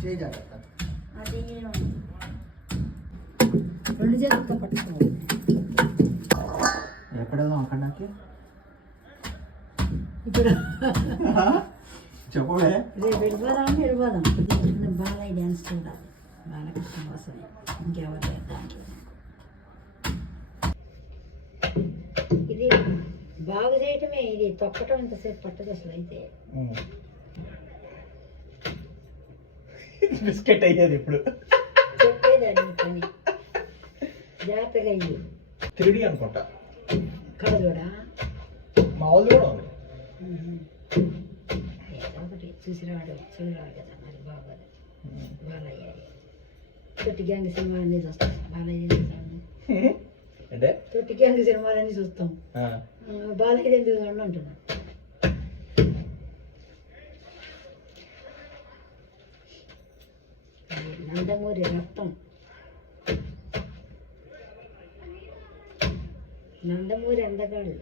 అది రెండు చేతులతో పట్టుకోవాలి. ఎక్కడ అక్కడ నాకు ఇప్పుడు చెప్పవే రేపు వెళ్ళిపోదాం బాలయ్య డ్యాన్స్ చూడాలి. బాలకృష్ణ కోసమే ఇంకెవరు దాంట్లో ఇది బాగు చేయటమే. ఇది తొక్కటం ఇంతసేపు పట్టదు అసలు. అయితే బిస్కెట్ అయ్యేది ఇప్పుడు చెప్పేదాన్ని పని జాగ్రత్తగా అయ్యి 3D అనుకుంటా. కాదు కూడా మా వాళ్ళు కూడా ఉంది. ఏదో ఒకటి చూసిరాడు చూడాలి కదా. మరి బాగోదు. బాలయ్య తొట్టి గ్యాంగ్ సినిమాలన్నీ చూస్తాం. బాలయ్య అంటే తొట్టి గ్యాంగ్ సినిమాలన్నీ చూస్తాం. బాలయ్య ఎందుకు చూడండి అంటున్నా. నందమూరి రక్తం. నందమూరి అందగాడు.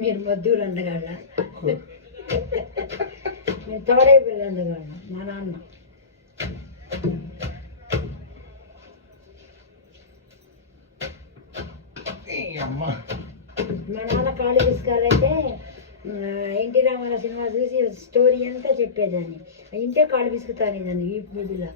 మీరు మద్దూరు అందగాళ్ళ. నేను తోడైపోయి అందగాళ్ళ. మా నాన్న మా నాన్న కాళీ పుస్తకాలైతే ఎన్టీ రామారావు సినిమా చూసి స్టోరీ అంతా చెప్పేదాన్ని. ఇంటే కాళ్ళు పిసుకుతానేదాన్ని వీపు మీదులా.